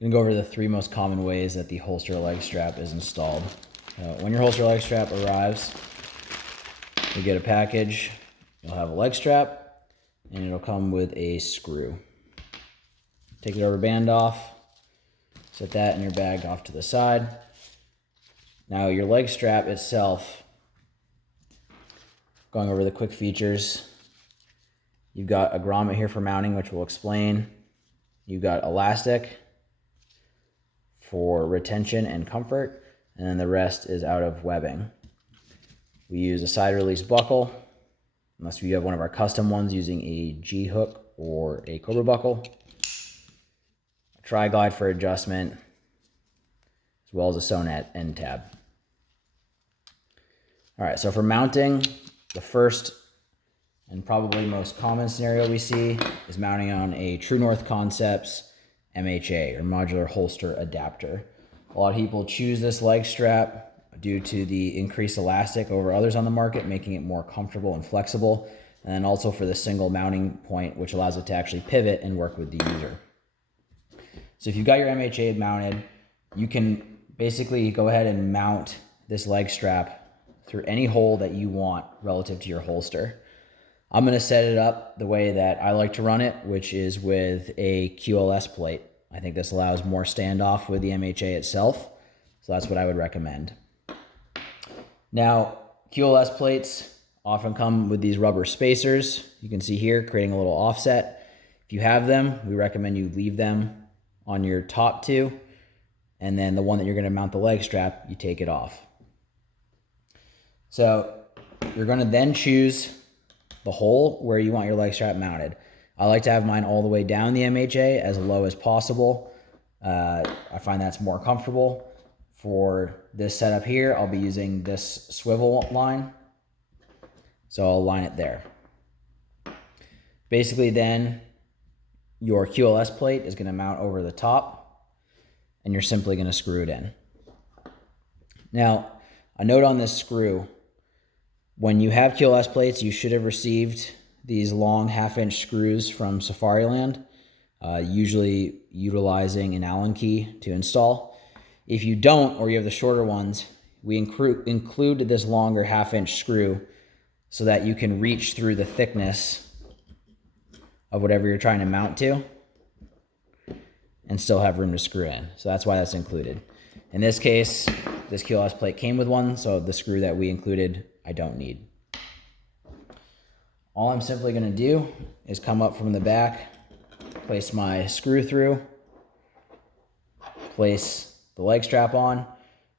I'm gonna go over the 3 most common ways that the holster leg strap is installed. When your holster leg strap arrives, you get a package. You'll have a leg strap, and it'll come with a screw. Take the rubber band off, set that in your bag off to the side. Now your leg strap itself, going over the quick features, you've got a grommet here for mounting, which we'll explain. You've got elastic for retention and comfort, and then the rest is out of webbing. We use a side release buckle, unless you have one of our custom ones using a G-hook or a Cobra buckle. A tri-glide for adjustment, as well as a Sonat end tab. All right, so for mounting, the first and probably most common scenario we see is mounting on a True North Concepts MHA, or Modular Holster Adapter. A lot of people choose this leg strap due to the increased elastic over others on the market, making it more comfortable and flexible, and then also for the single mounting point, which allows it to actually pivot and work with the user. So if you've got your MHA mounted, you can basically go ahead and mount this leg strap through any hole that you want relative to your holster. I'm going to set it up the way that I like to run it, which is with a QLS plate. I think this allows more standoff with the MHA itself, so that's what I would recommend. Now, QLS plates often come with these rubber spacers. You can see here, creating a little offset. If you have them, we recommend you leave them on your top 2, and then the one that you're going to mount the leg strap, you take it off. So you're going to then choose the hole where you want your leg strap mounted. I like to have mine all the way down the MHA as low as possible. I find that's more comfortable. For this setup here, I'll be using this swivel line. So I'll line it there. Basically then, your QLS plate is going to mount over the top, and you're simply going to screw it in. Now, a note on this screw: when you have QLS plates, you should have received these long 1/2-inch screws from Safariland, usually utilizing an Allen key to install. If you don't, or you have the shorter ones, we include this longer 1/2-inch screw so that you can reach through the thickness of whatever you're trying to mount to and still have room to screw in. So that's why that's included. In this case, this QLS plate came with one, so the screw that we included, I don't need. All I'm simply going to do is come up from the back, place my screw through, place the leg strap on.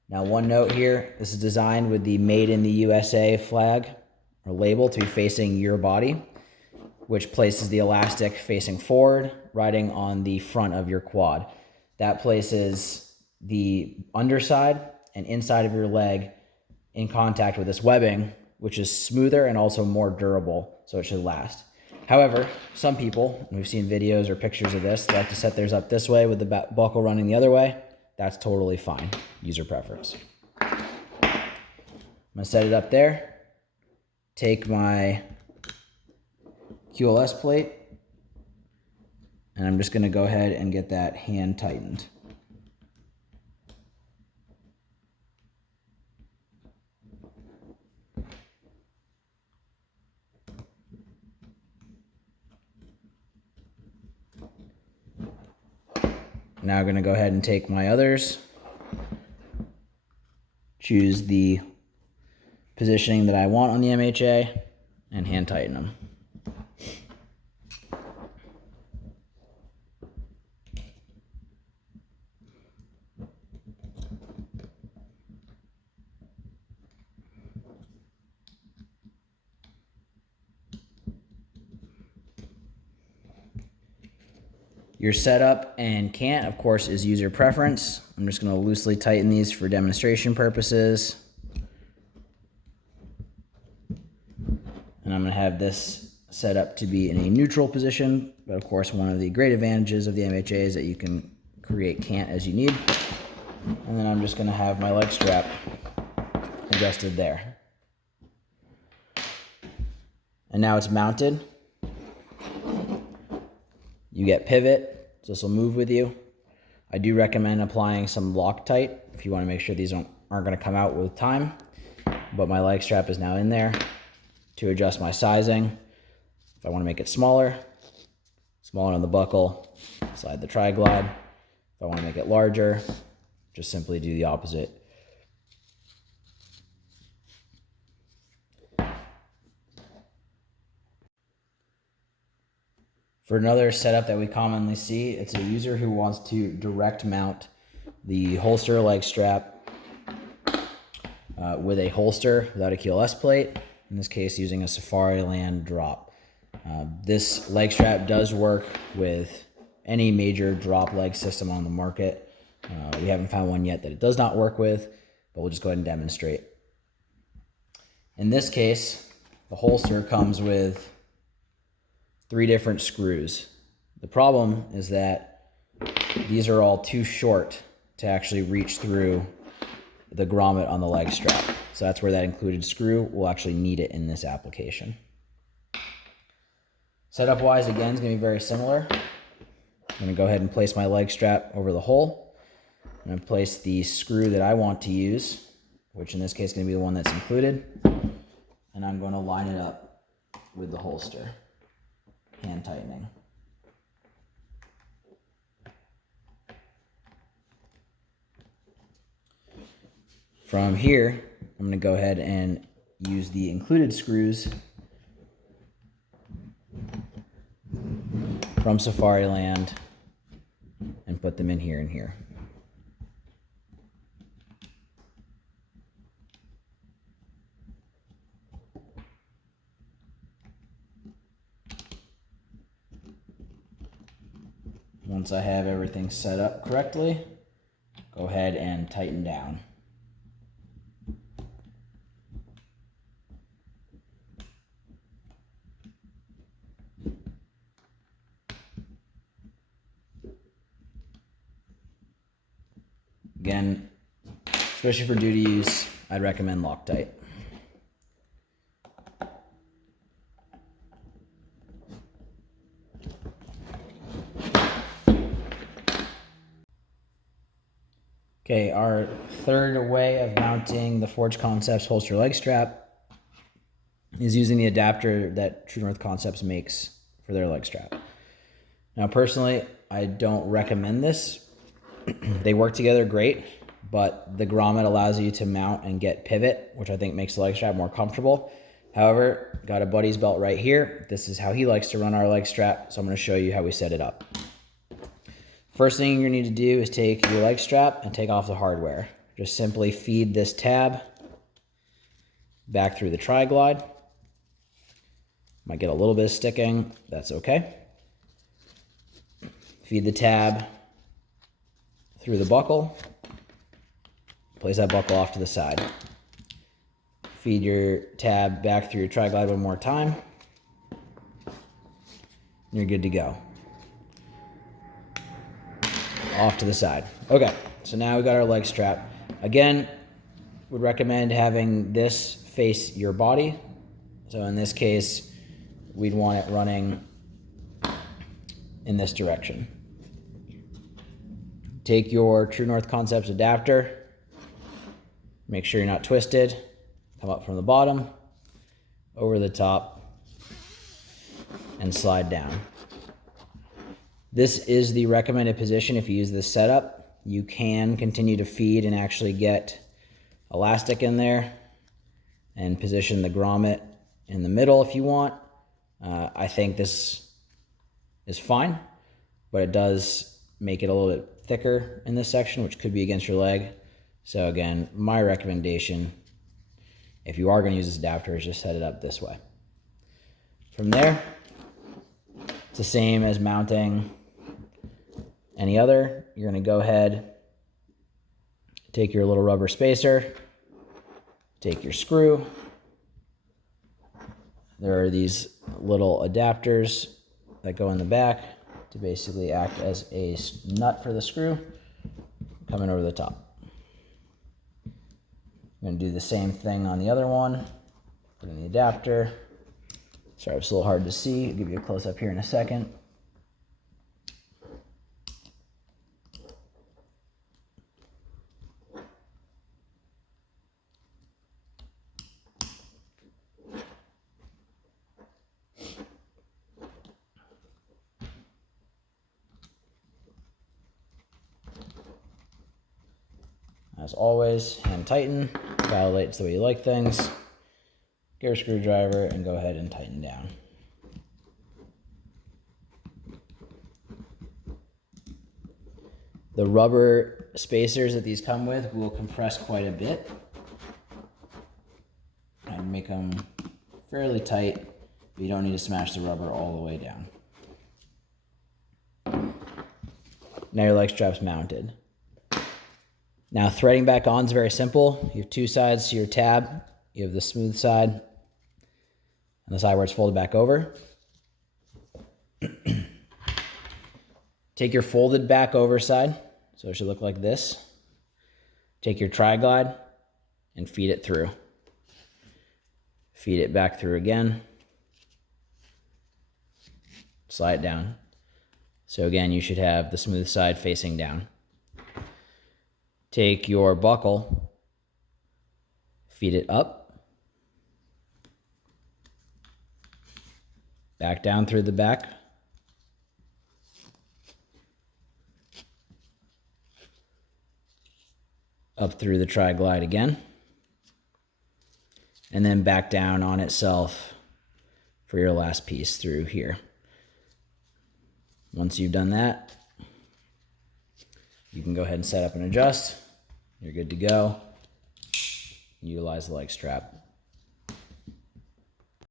Now, one note here, this is designed with the Made in the USA flag or label to be facing your body, which places the elastic facing forward, riding on the front of your quad. That places the underside and inside of your leg in contact with this webbing, which is smoother and also more durable, so it should last. However, some people, and we've seen videos or pictures of this, like to set theirs up this way with the buckle running the other way. That's totally fine, user preference. I'm gonna set it up there, take my QLS plate, and I'm just gonna go ahead and get that hand tightened. Now I'm going to go ahead and take my others, choose the positioning that I want on the MHA, and hand tighten them. Your setup and cant, of course, is user preference. I'm just going to loosely tighten these for demonstration purposes. And I'm going to have this set up to be in a neutral position. But of course, one of the great advantages of the MHA is that you can create cant as you need. And then I'm just going to have my leg strap adjusted there. And now it's mounted. You get pivot, so this will move with you. I do recommend applying some Loctite if you want to make sure these aren't going to come out with time. But my leg strap is now in there to adjust my sizing. If I want to make it smaller on the buckle, slide the tri-glide. If I want to make it larger, just simply do the opposite. For another setup that we commonly see, it's a user who wants to direct mount the holster leg strap with a holster without a QLS plate, in this case using a Safariland drop. This leg strap does work with any major drop leg system on the market. We haven't found one yet that it does not work with, but we'll just go ahead and demonstrate. In this case, the holster comes with 3 different screws. The problem is that these are all too short to actually reach through the grommet on the leg strap. So that's where that included screw will actually need it in this application. Setup wise, again, is going to be very similar. I'm going to go ahead and place my leg strap over the hole. I'm going to place the screw that I want to use, which in this case is going to be the one that's included, and I'm going to line it up with the holster. Hand tightening. From here, I'm going to go ahead and use the included screws from Safariland and put them in here and here. Once I have everything set up correctly, go ahead and tighten down. Again, especially for duty use, I'd recommend Loctite. Okay, our third way of mounting the Forge Concepts holster leg strap is using the adapter that True North Concepts makes for their leg strap. Now, personally, I don't recommend this. They work together great, but the grommet allows you to mount and get pivot, which I think makes the leg strap more comfortable. However, got a buddy's belt right here. This is how he likes to run our leg strap, so I'm going to show you how we set it up. First thing you're going to need to do is take your leg strap and take off the hardware. Just simply feed this tab back through the tri-glide. Might get a little bit of sticking, that's okay. Feed the tab through the buckle. Place that buckle off to the side. Feed your tab back through your tri-glide one more time. You're good to go. Off to the side. Okay, so now we got our leg strap. Again, would recommend having this face your body. So in this case, we'd want it running in this direction. Take your True North Concepts adapter. Make sure you're not twisted. Come up from the bottom, over the top, and slide down. This is the recommended position if you use this setup. You can continue to feed and actually get elastic in there and position the grommet in the middle if you want. I think this is fine, but it does make it a little bit thicker in this section, which could be against your leg. So again, my recommendation, if you are going to use this adapter, is just set it up this way. From there, it's the same as mounting any other. You're going to go ahead, take your little rubber spacer, take your screw. There are these little adapters that go in the back to basically act as a nut for the screw coming over the top. I'm going to do the same thing on the other one. Put in the adapter. Sorry, it's a little hard to see. I'll give you a close up here in a second. As always, hand tighten, validate it's the way you like things. Get your screwdriver and go ahead and tighten down. The rubber spacers that these come with will compress quite a bit and make them fairly tight, but you don't need to smash the rubber all the way down. Now your leg strap's mounted. Now threading back on is very simple. You have two sides to your tab. You have the smooth side and the side where it's folded back over. Take your folded back over side, so it should look like this. Take your tri-glide and feed it through. Feed it back through again. Slide it down. So again, you should have the smooth side facing down. Take your buckle, feed it up, back down through the back, up through the tri-glide again, and then back down on itself for your last piece through here. Once you've done that, you can go ahead and set up and adjust. You're good to go. Utilize the leg strap.